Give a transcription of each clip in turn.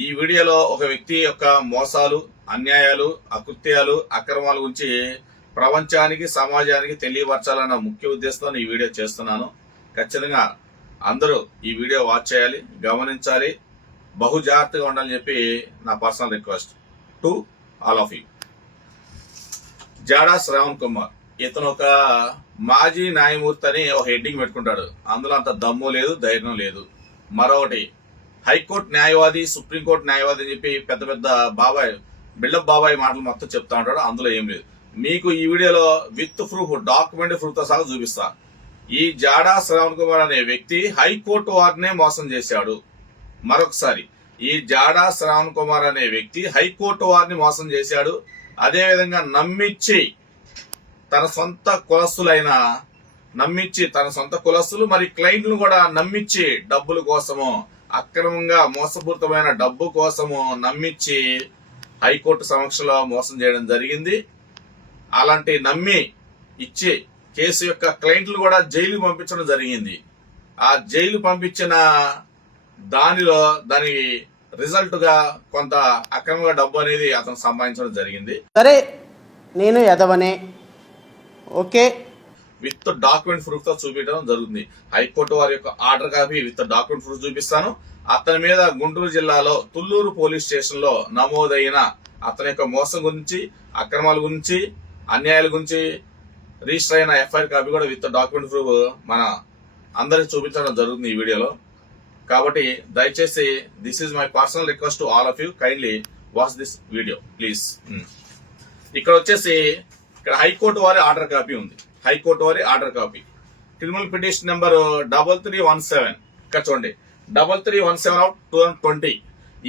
ఈ వీడియోలో ఒక వ్యక్తి యొక్క మోసాలు, అన్యాయాలు, అకృత్యాలు, అక్రమాల గురించి ప్రపంచానికి, సమాజానికి తెలియపరచాలన్న ముఖ్య ఉద్దేశంతో ఈ వీడియో చేస్తున్నాను. ఖచ్చితంగా అందరూ ఈ వీడియో వాచ్ చేయాలి, గమనించాలి, బహు జాగ్రత్తగా ఉండాలని చెప్పి నా personal request to all of you. Jada Shravan Kumar ఇతను ఒక మాజీ న్యాయమూర్తి అని ఒక హెడ్డింగ్ పెట్టుకుంటాడు. అందులో అంత దమ్ము లేదు, ధైర్యం లేదు. మరొకటి హైకోర్టు న్యాయవాది, సుప్రీంకోర్టు న్యాయవాది అని చెప్పి పెద్ద పెద్ద బాబాయ్, బిల్డప్ బాబాయ్ మాటలు మొత్తం చెప్తా ఉంటాడు. అందులో ఏం లేదు. మీకు ఈ వీడియోలో విత్ ప్రూఫ్, డాక్యుమెంట్ ప్రూఫ్ తో సహా చూపిస్తా. ఈ జాడా శ్రావణ్ కుమార్ అనే వ్యక్తి హైకోర్టు వారినే మోసం చేశాడు. మరొకసారి, ఈ జాడా శ్రావణ్ కుమార్ అనే వ్యక్తి హైకోర్టు వారిని మోసం చేశాడు. అదేవిధంగా నమ్మించి తన సొంత కులస్తులు మరి క్లయింట్లను కూడా నమ్మించి డబ్బుల కోసము, అక్రమంగా మోసపూరితమైన డబ్బు కోసము నమ్మించి హైకోర్టు సమక్షంలో మోసం చేయడం జరిగింది. అలాంటి నమ్మి ఇచ్చి కేసు యొక్క క్లయింట్లు కూడా జైలుకు పంపించడం జరిగింది. ఆ జైలు పంపించిన దాని రిజల్ట్ గా కొంత అక్రమంగా డబ్బు అనేది అతను సంపాదించడం జరిగింది. సరే, నేను ఎదవనే, ఓకే, విత్ డాక్యుమెంట్ ప్రూఫ్ తో చూపించడం జరుగుతుంది. హైకోర్టు వారి యొక్క order copy with document proof చూపిస్తాను. అతని మీద గుంటూరు జిల్లాలో తుళ్లూరు పోలీస్ స్టేషన్ లో నమోదైన అతని యొక్క మోసం గురించి, అక్రమాల గురించి, అన్యాయాల గురించి రిజిస్టర్ అయిన ఎఫ్ఐఆర్ కాపీ కూడా విత్ డాక్యుమెంట్ ప్రూఫ్ మన అందరికి చూపించడం జరుగుతుంది ఈ వీడియోలో. కాబట్టి దయచేసి this is my personal request to all of you, kindly watch this video please. ఇక్కడ వచ్చేసి ఇక్కడ హైకోర్టు వారి ఆర్డర్ కాపీ ఉంది. హైకోర్టు వారి order copy criminal petition number 3317. ఇక్కడ చూడండి, 3317/2020.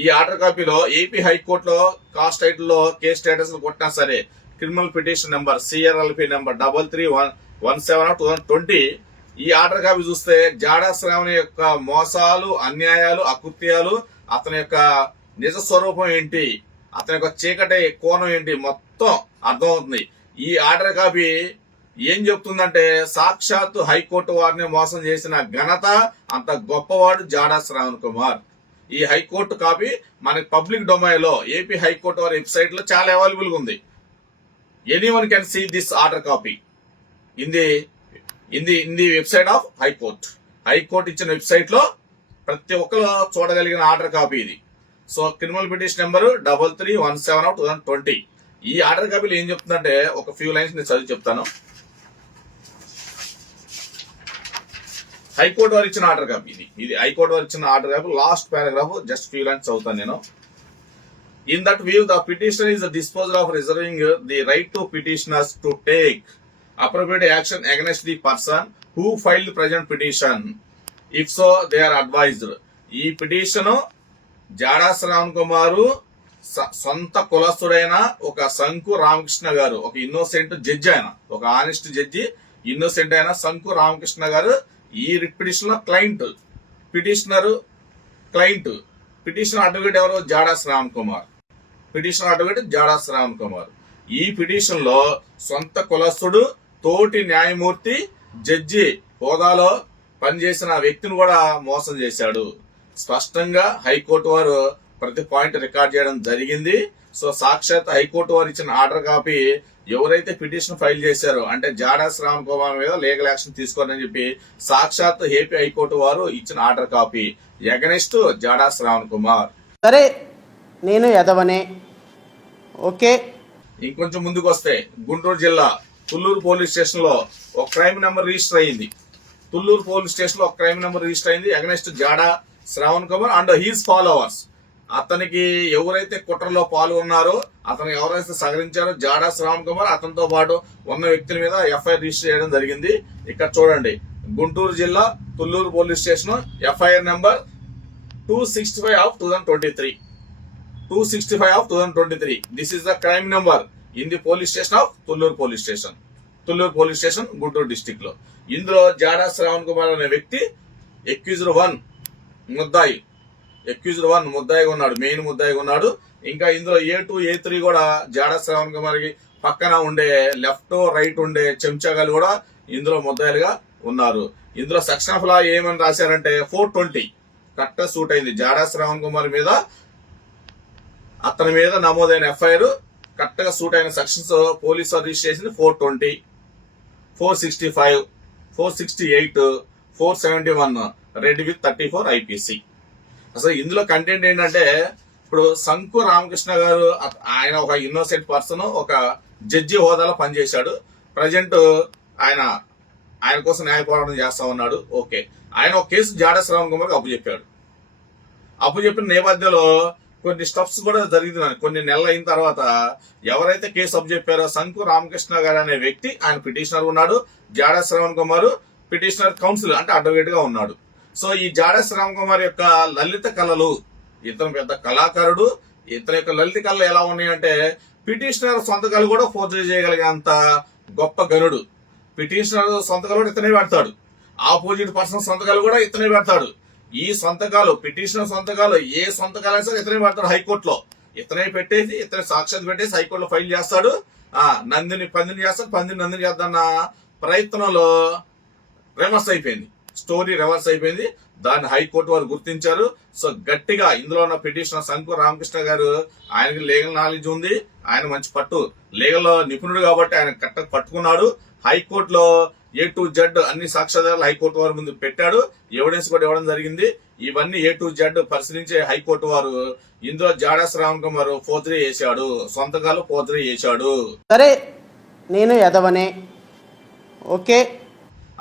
ఈ ఆర్డర్ కాపీలో ఏపీ హైకోర్టులో కాస్ట్ టైటిల్ లో కేసు స్టేటస్ కొట్టినా సరే criminal petition number CRLP number 3317/2020 ఈ ఆర్డర్ కాపీ చూస్తే జాడా శ్రావణ్ యొక్క మోసాలు, అన్యాయాలు, అకృత్యాలు, అతని యొక్క నిజ స్వరూపం ఏంటి, అతని యొక్క చీకటి కోణం ఏంటి మొత్తం అర్థమవుతుంది. ఈ ఆర్డర్ కాపీ ఏం చెప్తుందంటే సాక్షాత్తు హైకోర్టు వారిని మోసం చేసిన ఘనత అంత గొప్పవాడు జాడా శ్రావణ్ కుమార్. ఈ హైకోర్టు కాపీ మనకి పబ్లిక్ డొమైన్ లో ఏపీ హైకోర్టు వారి వెబ్సైట్ లో చాలా అవైలబుల్ గా ఉంది. Anyone can see this order copy in the website of high court. High court ఇచ్చిన వెబ్సైట్ లో ప్రతి ఒక్కరు చూడగలిగిన ఆర్డర్ కాపీ ఇది. So criminal petition number 3317/2020. ఈ ఆర్డర్ కాపీలో ఏం చెప్తుందంటే ఒక ఫ్యూ లైన్స్ నేను చదివి చెప్తాను. హైకోర్టు వారు ఇచ్చిన ఆర్డర్ కాపీ ఇది హైకోర్టు వారు ఇచ్చిన order copy last paragraph just few lines చదువుతాను నేను. In that view, the petitioner is the disposer of reserving the right to petitioners to take appropriate action against the person who filed the present petition. If so, they are advised. ఈ petition జాడా Shravan కుమారు సొంత కులస్తుడైన ఒక శంకు రామకృష్ణ గారు, ఒక innocent judge, ఆయన ఒక honest judge, innocent అయిన శంకు రామకృష్ణ గారు ఈ పిటిషన్ లో పిటిషనర్ అడ్వకేట్ ఎవరు? జాడా శ్రావణ్ కుమార్. ఈ పిటిషన్ లో సొంత కులస్తుడు, తోటి న్యాయమూర్తి, జడ్జి హోదాలో పనిచేసిన వ్యక్తిని కూడా మోసం చేశాడు. స్పష్టంగా హైకోర్టు వారు ప్రతి పాయింట్ రికార్డ్ చేయడం జరిగింది. సో సాక్షాత్ హైకోర్టు వారు ఇచ్చిన ఆర్డర్ కాపీ ఎవరైతే పిటిషన్ ఫైల్ చేశారో అంటే జాడా శ్రావణ్ కుమార్ మీద లీగల్ యాక్షన్ తీసుకోవాలని చెప్పి సాక్షాత్ ఏపీ హైకోర్టు వారు ఇచ్చిన order copy against Jada Shravan Kumar. సరే, నేను ఎదవనే, ఓకే. ఇంకొంచెం ముందుకు వస్తే గుంటూరు జిల్లా తుళ్లూరు పోలీస్ స్టేషన్ లో ఒక క్రైమ్ నెంబర్ రిజిస్టర్ అయింది. Against Jada Shravan Kumar and his followers. అతనికి ఎవరైతే కుట్రలో పాల్గొన్నారో, అతను ఎవరైతే సహకరించారో జాడా శ్రావణ్ కుమార్ అతనితో పాటు ఉన్న వ్యక్తుల మీద ఎఫ్ఐఆర్ రిజిస్టర్ చేయడం జరిగింది. ఇక్కడ చూడండి, గుంటూరు జిల్లా Tulluru police station FIR number 265/2023. This is the crime number in the police station of Tullur police station, Guntur district లో. ఇందులో జాడా శ్రావణ్ కుమార్ అనే వ్యక్తి అక్యూజ్డ్ 1 ముద్దాయిగా ఉన్నాడు, మెయిన్ ముద్దాయిగా ఉన్నాడు. ఇంకా ఇందులో A2, A3 కూడా జాడా శ్రావణ్ కుమార్ కి పక్కన ఉండే లెఫ్ట్ రైట్ ఉండే చెంచాగాలు కూడా ఇందులో ముద్దాయిలుగా ఉన్నారు. ఇందులో సెక్షన్ ఆఫ్ లా ఏమని రాశారంటే 420 కరెక్ట్ సూట్ అయింది. జాడా శ్రావణ్ కుమార్ మీద అతని మీద నమోదైన ఎఫ్ఐఆర్ కరెక్ట్ గా సూట్ అయిన sections police registration 420, 465, 468, 471 red with 34 IPC. అసలు ఇందులో కంటెంట్ ఏంటంటే, ఇప్పుడు శంకు రామకృష్ణ గారు ఆయన ఒక ఇన్నోసెంట్ పర్సన్, ఒక జడ్జి హోదాలో పనిచేశాడు. ప్రజెంట్ ఆయన కోసం న్యాయ పోరాటం చేస్తా ఉన్నాడు. ఓకే, ఆయన ఒక కేసు జాడా శ్రవణ్ కుమార్ అప్పచెప్పాడు. అప్పచెప్పిన నేపథ్యంలో కొన్ని స్టెప్స్ కూడా జరుగుతున్నాయి. కొన్ని నెలలు అయిన తర్వాత ఎవరైతే కేసు అప్పచెప్పారో శంకు రామకృష్ణ గారు అనే వ్యక్తి, ఆయన పిటిషనర్ ఉన్నాడు. జాడా శ్రవణ్ కుమార్ పిటిషనర్ కౌన్సిల్ అంటే అడ్వకేట్ గా ఉన్నాడు. సో ఈ జాడా శ్రవణ్ కుమార్ యొక్క లలిత కళలు, ఇతను పెద్ద కళాకారుడు. ఇతని యొక్క లలిత కళలు ఎలా ఉన్నాయంటే, పిటిషనర్ సంతకాలు కూడా ఫోర్జరీ చేయగలిగేంత గొప్ప గనుడు. పిటిషనర్ సంతకాలు కూడా ఇతనే పెడతాడు, ఆపోజిట్ పర్సన్ సంతకాలు కూడా ఇతనే పెడతాడు. ఈ సంతకాలు, పిటిషనర్ సంతకాలు, ఏ సంతకాలు సరే ఇతనే పెడతాడు. హైకోర్టులో ఇతనే పెట్టేసి, ఇతనే సాక్షాత్ పెట్టేసి హైకోర్టులో ఫైల్ చేస్తాడు. నందిని పందిని చేస్తాడు, పందిని నందిని చేద్దాన్న ప్రయత్నంలో రివర్స్ అయిపోయింది, స్టోరీ రివర్స్ అయిపోయింది. దాన్ని హైకోర్టు వారు గుర్తించారు. సో గట్టిగా ఇందులో ఉన్న పిటిషనర్ శంకు రామకృష్ణ గారు, ఆయనకి లీగల్ నాలెడ్జ్ ఉంది, ఆయన మంచి పట్టు లీగల్ నిపుణుడు కాబట్టి ఆయన కరెక్ట్ పట్టుకున్నాడు. హైకోర్టులో A to Z అన్ని సాక్ష్యాధారాలు హైకోర్టు వారి ముందు పెట్టాడు. ఎవిడెన్స్ కూడా ఇవ్వడం జరిగింది. ఇవన్నీ A to Z పరిశీలించే హైకోర్టు వారు ఇందులో జాడా శ్రవణ్ కుమార్ ఫోర్జరీ చేశాడు, సొంతకాలు ఫోర్జరీ చేశాడు. సరే, నేను ఎదవనే, ఓకే,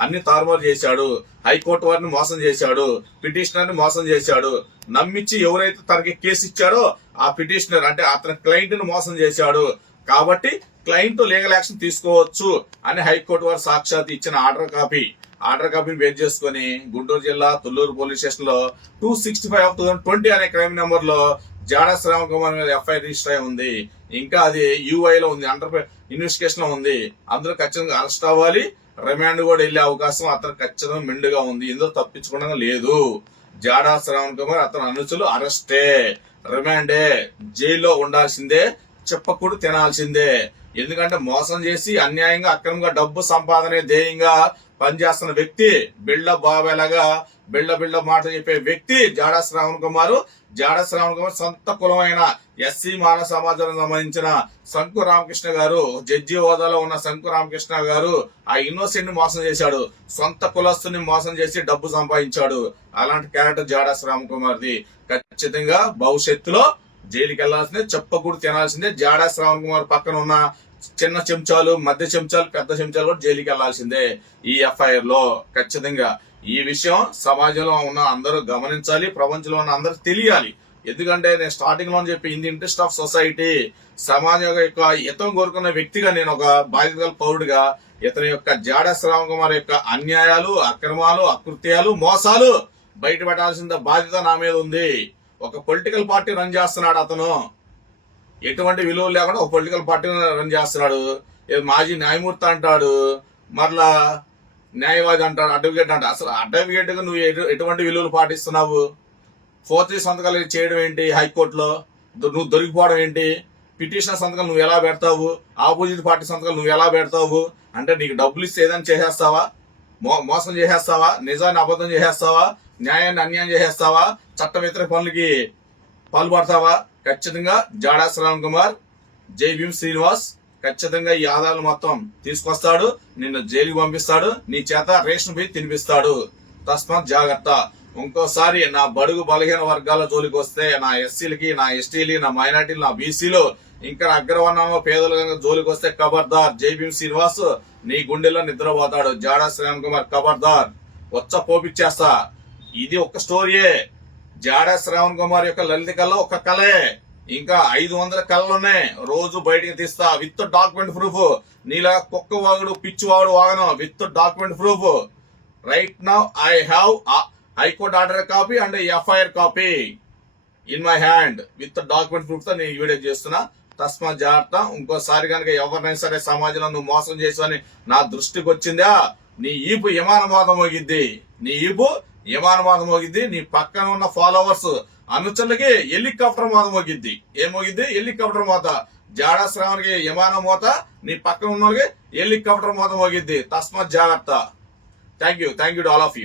అన్ని తారుమారు చేశాడు. హైకోర్టు వారిని మోసం చేశాడు, పిటిషనర్ ని మోసం చేశాడు. నమ్మించి ఎవరైతే తనకి కేసు ఇచ్చాడో ఆ పిటిషనర్ అంటే అతని క్లయింట్ ని మోసం చేశాడు. కాబట్టి క్లయింట్ లీగల్ యాక్షన్ తీసుకోవచ్చు అని హైకోర్టు వారు సాక్షాత్ ఇచ్చిన ఆర్డర్ కాపీని బేస్ చేసుకుని గుంటూరు జిల్లా తుళ్లూరు పోలీస్ స్టేషన్ లో 265/2020 అనే క్రైమ్ నెంబర్ లో జాడా శ్రవణ్ కుమార్ మీద ఎఫ్ఐఆర్ రిజిస్టర్ అయి ఉంది. ఇంకా అది యూఐ లో ఉంది, అండర్ ఇన్వెస్టిగేషన్ లో ఉంది. అందరూ ఖచ్చితంగా అరెస్ట్ అవ్వాలి, రిమాండ్ కూడా వెళ్లే అవకాశం అతను ఖచ్చితంగా మెండుగా ఉంది. ఇందులో తప్పించుకోవడం లేదు. జాడా శ్రవణ్ కుమార్ అతని అనుచరులు అరెస్టే, రిమాండే, జైల్లో ఉండాల్సిందే, చెప్పకూడదు తినాల్సిందే. ఎందుకంటే మోసం చేసి అన్యాయంగా అక్రమంగా డబ్బు సంపాదనే ధ్యేయంగా పనిచేస్తున్న వ్యక్తి, బిల్డప్ బాబాలాగా బిల్డ మాట చెప్పే వ్యక్తి జాడా శ్రవణ్ కుమార్. జాడా శ్రవణ్ కుమార్ సొంత కులమైన ఎస్సీ మానవ సమాజానికి సంబంధించిన శంకు రామకృష్ణ గారు, జడ్జి హోదాలో ఉన్న శంకు రామకృష్ణ గారు ఆ ఇన్నోసెంట్ ని మోసం చేశాడు, సొంత కులస్తుని మోసం చేసి డబ్బు సంపాదించాడు. అలాంటి క్యారెక్టర్ జాడా శ్రవణ్ కుమార్ది. ఖచ్చితంగా భవిష్యత్తులో జైలుకి వెళ్లాల్సిందే, చెప్పకూడదు తినాల్సిందే. జాడా శ్రవణ్ కుమార్ పక్కన ఉన్న చిన్న చెంచాలు, మధ్య చెంచాలు, పెద్ద చెంచాలు కూడా జైలుకి వెళ్లాల్సిందే ఈ ఎఫ్ఐఆర్ లో. ఖచ్చితంగా ఈ విషయం సమాజంలో ఉన్న అందరూ గమనించాలి, ప్రపంచంలో ఉన్న అందరూ తెలియాలి. ఎందుకంటే నేను స్టార్టింగ్ లో చెప్పి in the interest of society, సమాజం యొక్క హితం కోరుకున్న వ్యక్తిగా, నేను ఒక బాధ్యత పౌరుడిగా ఇతని యొక్క జాడా శ్రవణ్ కుమార్ యొక్క అన్యాయాలు, అక్రమాలు, అకృత్యాలు, మోసాలు బయట పెట్టాల్సిన బాధ్యత నా మీద ఉంది. ఒక పొలిటికల్ పార్టీ రన్ చేస్తున్నాడు అతను, ఎటువంటి విలువలు లేకుండా ఒక పొలిటికల్ పార్టీని రన్ చేస్తున్నాడు. మాజీ న్యాయమూర్తి అంటాడు, మరలా న్యాయవాది అంటాడు, అడ్వకేట్ అంటాడు. అసలు అడ్వకేట్ గా నువ్వు ఎటువంటి విలువలు పాటిస్తున్నావు? ఫోర్జరీ సంతకాలు చేయడం ఏంటి హైకోర్టులో? నువ్వు దొరికిపోవడం ఏంటి? పిటిషనర్ సంతకాలు నువ్వు ఎలా పెడతావు? ఆపోజిట్ పార్టీ సంతకాలు నువ్వు ఎలా పెడతావు? అంటే నీకు డబ్బులు ఇస్తే ఏదైనా చేసేస్తావా? మోసం చేసేస్తావా? నిజాన్ని అబద్ధం చేసేస్తావా? న్యాయాన్ని అన్యాయం చేసేస్తావా? చట్ట వ్యతిరేక పనులకి పాల్పడతావా? ఖచ్చితంగా జాడా శ్రవణ్ కుమార్, జై భీమ్ శ్రీనివాస్ ఖచ్చితంగా ఈ ఆధారాలు మొత్తం తీసుకొస్తాడు, నిన్ను జైలుకి పంపిస్తాడు, నీ చేత రేషన్ బియ్యం తినిపిస్తాడు. తస్మాత్ జాగ్రత్త. ఇంకోసారి నా బడుగు బలహీన వర్గాల జోలికి వస్తే, నా ఎస్సీలకి, నా ఎస్టీలు, నా మైనార్టీలు, నా బీసీలు, ఇంకా అగ్రవర్ణంలో పేదల జోలికి వస్తే ఖబర్దార్. జై భీమ్ శ్రీనివాస్ నీ గుండెల్లో నిద్రపోతాడు. జాడా శ్రవణ్ కుమార్ ఖబర్దార్, వచ్చ పోపిచ్చేస్తా. ఇది ఒక స్టోరీయే. జాడా శ్రవణ్ కుమార్ యొక్క లలిత కళ ఒక కళే, ఇంకా 500 కళలున్నాయి. రోజు బయటికి తీస్తా విత్ డాక్యుమెంట్ ప్రూఫ్. నీలా కుక్క వాగుడు, పిచ్చి వాగుడు వాగను, with document proof. Right now I have high court order copy and FIR copy in my hand with document proof తో నేను వీడియో చేస్తున్నా. తస్మాత్ జాగ్రత్త. ఇంకోసారి కనుక ఎవరినైనా సరే సమాజంలో నువ్వు మోసం చేసావని నా దృష్టికి వచ్చిందా, నీ ఈపు విమానవాదం మోగిద్ది, నీ ఈపు విమానవాదం మోగిద్ది. నీ పక్కన ఉన్న ఫాలోవర్స్ అనుచరులకి హెలికాప్టర్ మోత మోగిద్ది. ఏం మోగిద్ది? హెలికాప్టర్ మోత. జాడా శ్రవణ్కి విమానం మోత, నీ పక్కన ఉన్న వాళ్ళకి హెలికాప్టర్ మోత మోగిద్ది. తస్మాత్ జాగ్రత్త. Thank you to all of you.